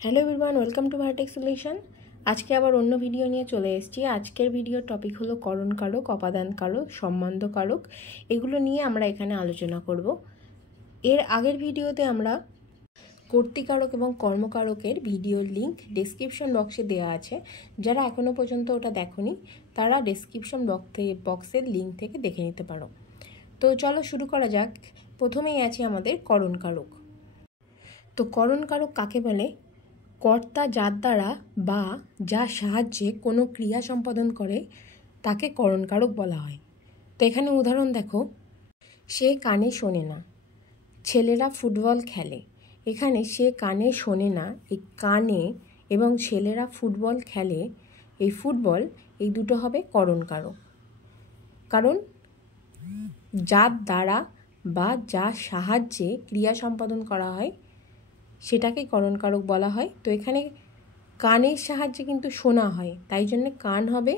Hello everyone, welcome to vertex solution. আজকে আবার অন্য ভিডিও নিয়ে চলে এসেছি। আজকের ভিডিওর টপিক হলো করণ কারক, অপাদান কারক, সম্বন্ধ কারক। এগুলো নিয়ে আমরা এখানে আলোচনা করব। এর আগের ভিডিওতে আমরা কর্তৃকারক এবং কর্মকারকের ভিডিওর লিঙ্ক ডেসক্রিপশন বক্সে দেওয়া আছে। যারা এখনও পর্যন্ত ওটা দেখোনি তারা ডেসক্রিপশন বক্সের লিঙ্ক থেকে দেখে নিতে পারো। তো চলো শুরু করা যাক। প্রথমেই আছে আমাদের করণ কারক। তো করণ কারক কাকে বলে? কর্তা যার দ্বারা বা যার সাহায্যে কোনো ক্রিয়া সম্পাদন করে তাকে করণ কারক বলা হয়। তো এখানে উদাহরণ দেখো, সে কানে শোনে না, ছেলেরা ফুটবল খেলে। এখানে সে কানে শোনে না, এই কানে এবং ছেলেরা ফুটবল খেলে, এই ফুটবল, এই দুটো হবে করণ কারক। কারণ যার দ্বারা বা যার সাহায্যে ক্রিয়া সম্পাদন করা হয় সেটাকে করণ কারক বলা হয়। তো এখানে কানের সাহায্যে কিন্তু শোনা হয়, তাই জন্য কান হবে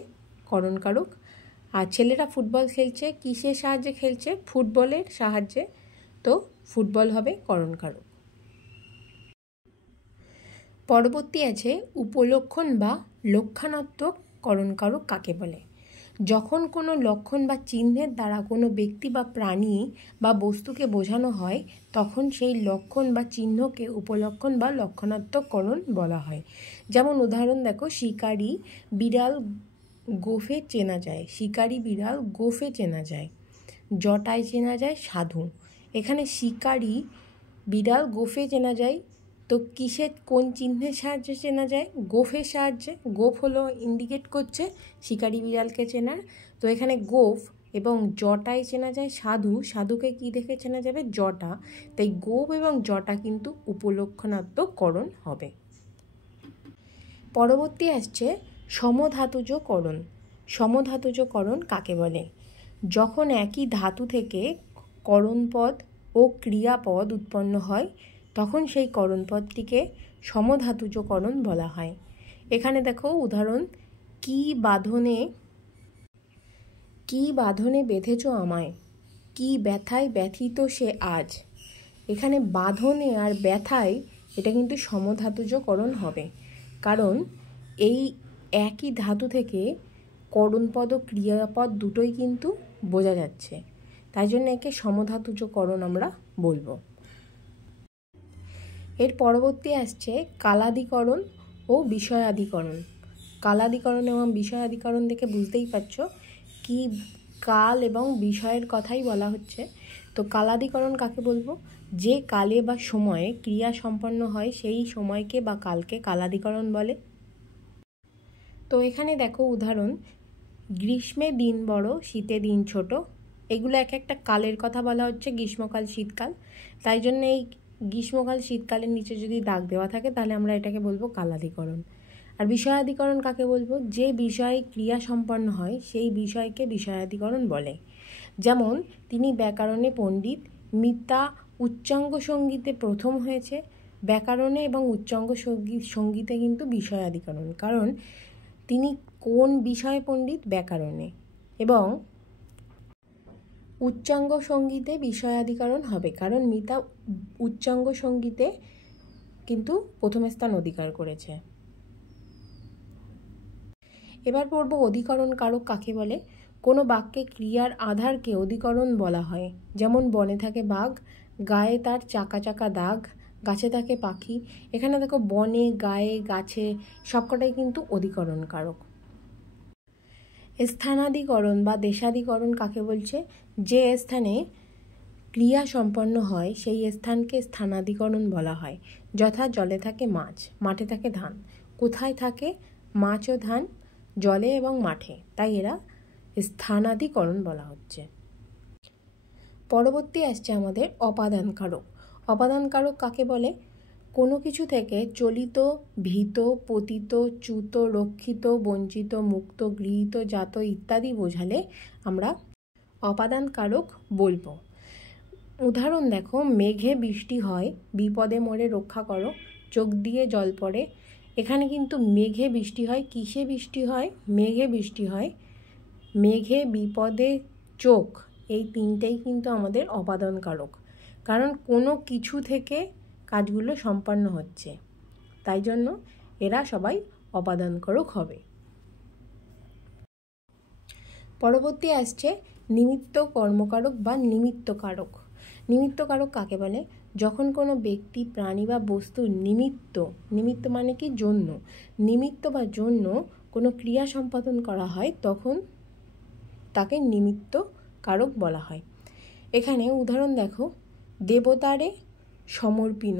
করণ কারক। আর ছেলেরা ফুটবল খেলছে, কিসের সাহায্যে খেলছে? ফুটবলের সাহায্যে, তো ফুটবল হবে করণ কারক। পরবর্তী আছে উপলক্ষণ বা লক্ষণাত্মক করণ কারক কাকে বলে? যখন কোনো লক্ষণ বা চিহ্নের দ্বারা কোনো ব্যক্তি বা প্রাণী বা বস্তুকে বোঝানো হয় তখন সেই লক্ষণ বা চিহ্নকে উপলক্ষণ বা লক্ষণাত্মক করণ বলা হয়। যেমন উদাহরণ দেখো, শিকারি বিড়াল গোফে চেনা যায়, শিকারি বিড়াল গোফে চেনা যায়, জটায় চেনা যায় সাধু। এখানে শিকারি বিড়াল গোফে চেনা যায়, তো কিসের কোন চিহ্নের সাহায্যে চেনা যায়? গোফের সাহায্যে। গোফ হলো ইন্ডিকেট করছে শিকারি বিড়ালকে চেনার। তো এখানে গোফ এবং জটায় চেনা যায় সাধু, সাধুকে কি দেখে চেনা যাবে? জটা। তাই গোফ এবং জটা কিন্তু উপলক্ষণাত্মক করণ হবে। পরবর্তী আসছে সমধাতুজ করণ। সমধাতুজ করণ কাকে বলে? যখন একই ধাতু থেকে করণপদ ও ক্রিয়াপদ উৎপন্ন হয় তখন সেই করণপদটিকে সমধাতুজ করণ বলা হয়। এখানে দেখো উদাহরণ, কি বাঁধনে বেঁধেছ আমায়, কি ব্যথায় ব্যথিত সে আজ। এখানে বাঁধনে আর ব্যথায় এটা কিন্তু সমধাতুজ করণ হবে, কারণ এই একই ধাতু থেকে করণপদ ও ক্রিয়াপদ দুটোই কিন্তু বোঝা যাচ্ছে, তাই জন্য একে সমধাতুজ করণ আমরা বলবো। এর পরবর্তী আসছে কালাদিকরণ ও বিষয়াদিকরণ। কালাদিকরণ এবং বিষয়াদিকরণ দেখে বুঝতেই পারছো কি কাল এবং বিষয়ের কথাই বলা হচ্ছে। তো কালাদিকরণ কাকে বলবো? যে কালে বা সময়ে ক্রিয়া সম্পন্ন হয় সেই সময়কে বা কালকে কালাদিকরণ বলে। তো এখানে দেখো উদাহরণ, গ্রীষ্মে দিন বড়, শীতে দিন ছোট। এগুলো এক একটা কালের কথা বলা হচ্ছে, গ্রীষ্মকাল শীতকাল, তাই জন্য এই গ্রীষ্মকাল শীতকালের নিচে যদি দাগ দেওয়া থাকে তাহলে আমরা এটাকে বলবো কালাদিকরণ। আর বিষয়াদিকরণ কাকে বলবো? যে বিষয়ে ক্রিয়া সম্পন্ন হয় সেই বিষয়কে বিষয়াদিকরণ বলে। যেমন তিনি ব্যাকরণে পণ্ডিত, মিতা উচ্চাঙ্গ সঙ্গীতে প্রথম হয়েছে। ব্যাকরণে এবং উচ্চাঙ্গ সঙ্গীতে কিন্তু বিষয়াদিকরণ, কারণ তিনি কোন বিষয়ে পণ্ডিত? ব্যাকরণে। এবং উচ্চাঙ্গ সঙ্গীতে বিষয়াধিকরণ হবে, কারণ মিতা উচ্চাঙ্গ সঙ্গীতে কিন্তু প্রথম স্থান অধিকার করেছে। এবার পড়ব অধিকরণ কারক কাকে বলে? কোনো বাক্যে ক্রিয়ার আধারকে অধিকরণ বলা হয়। যেমন বনে থাকে বাঘ, গায়ে তার চাকা চাকা দাগ, গাছে থাকে পাখি। এখানে দেখো বনে, গায়ে, গাছে সবকটাই কিন্তু অধিকরণ কারক। স্থানাধিকরণ বা দেশাধিকরণ কাকে বলছে? যে স্থানে ক্রিয়া সম্পন্ন হয় সেই স্থানকে স্থানাধিকরণ বলা হয়। যথা জলে থাকে মাছ, মাঠে থাকে ধান। কোথায় থাকে মাছ ও ধান? জলে এবং মাঠে, তাই এরা স্থানাধিকরণ বলা হচ্ছে। পরবর্তী আসছে আমাদের অপাদান কারক। অপাদান কারক কাকে বলে? কোনো কিছু থেকে চলিত, ভীত, পতিত, চ্যুত, রক্ষিত, বঞ্চিত, মুক্ত, গৃহীত, জাত ইত্যাদি বোঝালে আমরা অপাদান কারক বলবো। উদাহরণ দেখো, মেঘে বৃষ্টি হয়, বিপদে মোরে রক্ষা করো, চোখ দিয়ে জল পড়ে। এখানে কিন্তু মেঘে বৃষ্টি হয়, কিসে বৃষ্টি হয়? মেঘে বৃষ্টি হয়। মেঘে, বিপদে, চোখ, এই তিনটেই কিন্তু আমাদের অপাদান কারক, কারণ কোনো কিছু থেকে কাজগুলো সম্পন্ন হচ্ছে, তাই জন্য এরা সবাই অপাদানকারক হবে। পরবর্তী আসছে নিমিত্ত কর্মকারক বা নিমিত্তকারক। নিমিত্তকারক কাকে বলে? যখন কোনো ব্যক্তি, প্রাণী বা বস্তুর নিমিত্ত মানে কি? জন্য, নিমিত্ত বা জন্য কোনো ক্রিয়া সম্পাদন করা হয় তখন তাকে নিমিত্তকারক বলা হয়। এখানে উদাহরণ দেখো, দেবতারে সমর্পিন,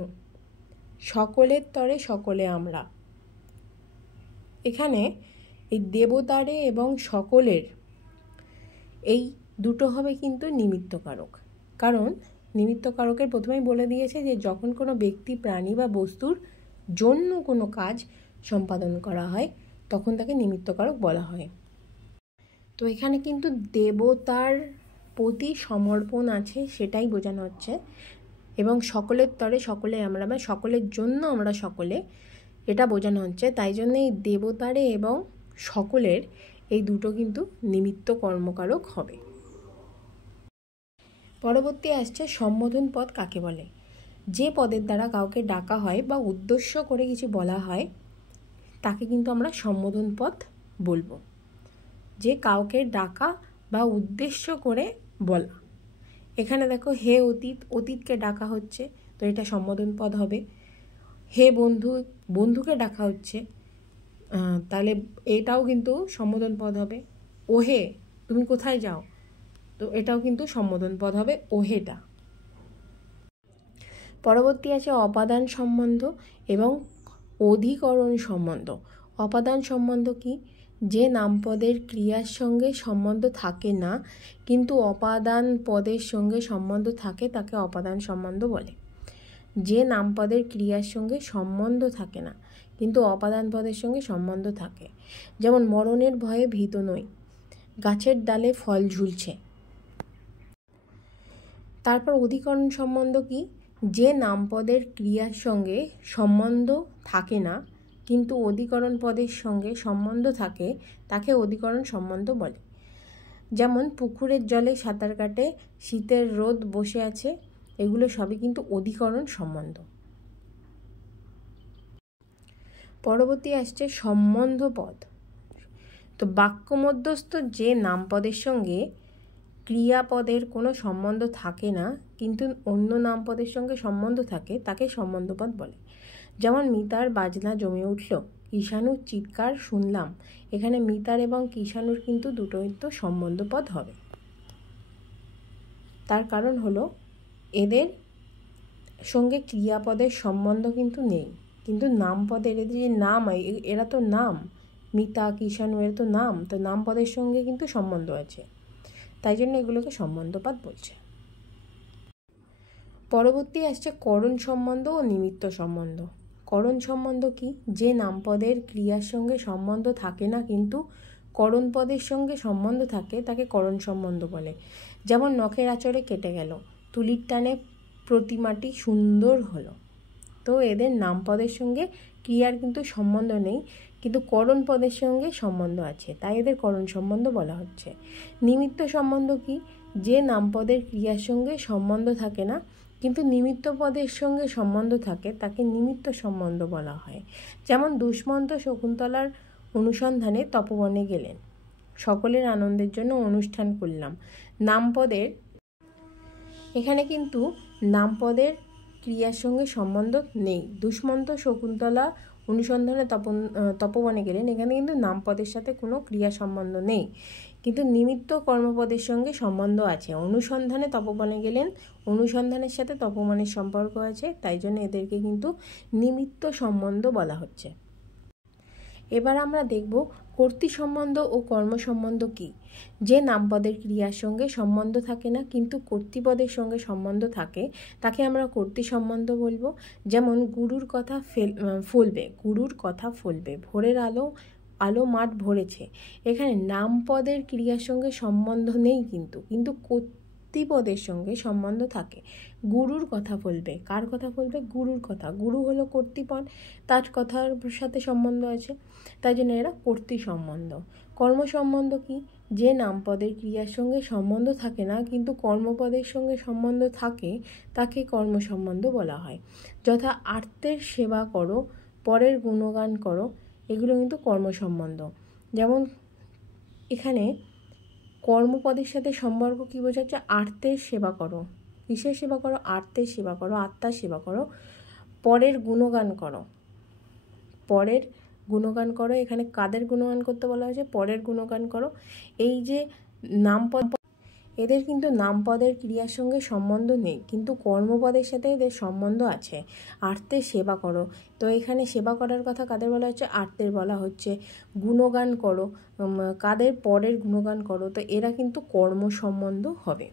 সকলের তরে সকলে আমরা। এখানে এই দেবতারে এবং সকলের এই দুটো হবে কিন্তু নিমিত্তকারক, কারণ নিমিত্তকারকের প্রথমেই বলে দিয়েছে যে যখন কোনো ব্যক্তি, প্রাণী বা বস্তুর জন্য কোনো কাজ সম্পাদন করা হয় তখন তাকে নিমিত্তকারক বলা হয়। তো এখানে কিন্তু দেবতার প্রতি সমর্পণ আছে সেটাই বোঝানো হচ্ছে, এবং সকলের তরে সকলে আমরা বা সকলের জন্য আমরা সকলে, এটা বোঝানো হচ্ছে। তাই জন্য এই দেবতারে এবং সকলের এই দুটো কিন্তু নিমিত্ত কর্মকারক হবে। পরবর্তী আসছে সম্বোধন পদ কাকে বলে? যে পদের দ্বারা কাউকে ডাকা হয় বা উদ্দেশ্য করে কিছু বলা হয় তাকে কিন্তু আমরা সম্বোধন পদ বলবো। যে কাউকে ডাকা বা উদ্দেশ্য করে বলা। এখানে দেখো, হে অতীত, অতীতকে ডাকা হচ্ছে, তো এটা সম্বোধন পদ হবে। হে বন্ধু, বন্ধুকে ডাকা হচ্ছে, তাহলে এটাও কিন্তু সম্বোধন পদ হবে। ওহে, তুমি কোথায় যাও, তো এটাও কিন্তু সম্বোধন পদ হবে, ওহেটা। পরবর্তী আছে অপাদান সম্বন্ধ এবং অধিকরণ সম্বন্ধ। অপাদান সম্বন্ধ কি? যে নামপদের ক্রিয়ার সঙ্গে সম্বন্ধ থাকে না কিন্তু অপাদান পদের সঙ্গে সম্বন্ধ থাকে তাকে অপাদান সম্বন্ধ বলে। যে নামপদের ক্রিয়ার সঙ্গে সম্বন্ধ থাকে না কিন্তু অপাদান পদের সঙ্গে সম্বন্ধ থাকে, যেমন মরণের ভয়ে ভীত নই, গাছের ডালে ফল ঝুলছে। তারপর অধিকরণ সম্বন্ধ কি? যে নামপদের ক্রিয়ার সঙ্গে সম্বন্ধ থাকে না কিন্তু অধিকরণ পদের সঙ্গে সম্বন্ধ থাকে তাকে অধিকরণ সম্বন্ধ বলে। যেমন পুকুরের জলে সাঁতার কাটে, শীতের রোদ বসে আছে, এগুলো সবই কিন্তু অধিকরণ সম্বন্ধ। পরবর্তী আসছে সম্বন্ধ পদ। তো বাক্য মধ্যস্থ যে নামপদের সঙ্গে ক্রিয়াপদের কোনো সম্বন্ধ থাকে না কিন্তু অন্য নামপদের সঙ্গে সম্বন্ধ থাকে তাকে সম্বন্ধপদ বলে। যেমন মিতার বাজনা জমে উঠল, কিষাণুর চিৎকার শুনলাম। এখানে মিতার এবং কিষাণুর কিন্তু দুটোই তো সম্বন্ধপদ হবে। তার কারণ হলো এদের সঙ্গে ক্রিয়াপদের সম্বন্ধ কিন্তু নেই, কিন্তু নামপদের, এদের যে নাম, এরা তো নাম, মিতা, কিষাণু, এরা তো নাম, তো নামপদের সঙ্গে কিন্তু সম্বন্ধ আছে, তাই জন্য এগুলোকে সম্বন্ধপদ বলছে। পরবর্তী আসছে করণ সম্বন্ধ ও নিমিত্ত সম্বন্ধ। করণ সম্বন্ধ কি? যে নামপদের ক্রিয়ার সঙ্গে সম্বন্ধ থাকে না কিন্তু করণ পদের সঙ্গে সম্বন্ধ থাকে তাকে করণ সম্বন্ধ বলে। যেমন নখের আঁচড়ে কেটে গেল, তুলির টানে প্রতিমাটি সুন্দর হলো। তো এদের নামপদের সঙ্গে ক্রিয়ার কিন্তু সম্বন্ধ নেই কিন্তু করণ পদের সঙ্গে সম্বন্ধ আছে, তাই এদের করণ সম্বন্ধ বলা হচ্ছে। নিমিত্ত সম্বন্ধ কি? যে নামপদের ক্রিয়ার সঙ্গে সম্বন্ধ থাকে না কিন্তু নিমিত্ত পদের সঙ্গে সম্বন্ধ থাকে তাকে নিমিত্ত সম্বন্ধ বলা হয়। যেমন দুষ্মন্ত শকুন্তলার অনুসন্ধানে তপবনে গেলেন, সকলের আনন্দের জন্য অনুষ্ঠান করলাম। নামপদের, এখানে কিন্তু নামপদের ক্রিয়ার সঙ্গে সম্বন্ধ নেই। দুষ্মন্ত শকুন্তলা অনুসন্ধানে তপবনে গেলেন, এখানে কিন্তু নামপদের সাথে কোনো ক্রিয়া সম্বন্ধ নেই কিন্তু নিমিত্ত কর্মপদের সঙ্গে সম্বন্ধ আছে। অনুসন্ধানে তপবনে গেলেন, অনুসন্ধানের সাথে তপবনের সম্পর্ক আছে, তাই জন্য এদেরকে কিন্তু নিমিত্ত সম্বন্ধ বলা হচ্ছে। এবার আমরা দেখব কর্তৃ সম্বন্ধ ও কর্ম সম্বন্ধ কি? যে নামপদের ক্রিয়ার সঙ্গে সম্বন্ধ থাকে না কিন্তু কর্তৃপদের সঙ্গে সম্বন্ধ থাকে তাকে আমরা কর্তৃ সম্বন্ধ বলবো। যেমন গুরুর কথা ফলবে, গুরুর কথা ফলবে, ভোরের আলো মাঠ ভরেছে। এখানে নামপদের ক্রিয়ার সঙ্গে সম্বন্ধ নেই কিন্তু কর্তৃপদের সঙ্গে সম্বন্ধ থাকে। গুরুর কথা ফলবে, কার কথা ফলবে? গুরুর কথা, গুরু হলো কর্তৃপদ, তার কথার সাথে সম্বন্ধ আছে, তাই জন্য এরা কর্তৃ সম্বন্ধ। কর্ম সম্বন্ধ কি? যে নামপদের ক্রিয়ার সঙ্গে সম্বন্ধ থাকে না কিন্তু কর্মপদের সঙ্গে সম্বন্ধ থাকে তাকে কর্ম সম্বন্ধ বলা হয়। যথা আর্তের সেবা করো, পরের গুণগান করো, এগুলো কিন্তু কর্মসম্বন্ধ। যেমন এখানে কর্মপদের সাথে সম্পর্ক কী বোঝাচ্ছে? আর্তের সেবা করো। কিসের সেবা করো? আর্তের সেবা করো, আত্মার সেবা করো। পরের গুণগান করো, পরের গুণগান করো। এখানে কাদের গুণগান করতে বলা হয়েছে? পরের গুণগান করো। এই যে নামপদ, এদের কিন্তু নামপদের ক্রিয়ার সঙ্গে সম্বন্ধ নেই, কিন্তু কর্মপদের সাথে এদের সম্বন্ধ আছে। আর্তের সেবা করো, তো এখানে সেবা করার কথা কাদের বলা হচ্ছে? আর্তের বলা হচ্ছে। গুণগান করো, কাদের? পরের গুণগান করো, তো এরা কিন্তু কর্ম সম্বন্ধ হবে।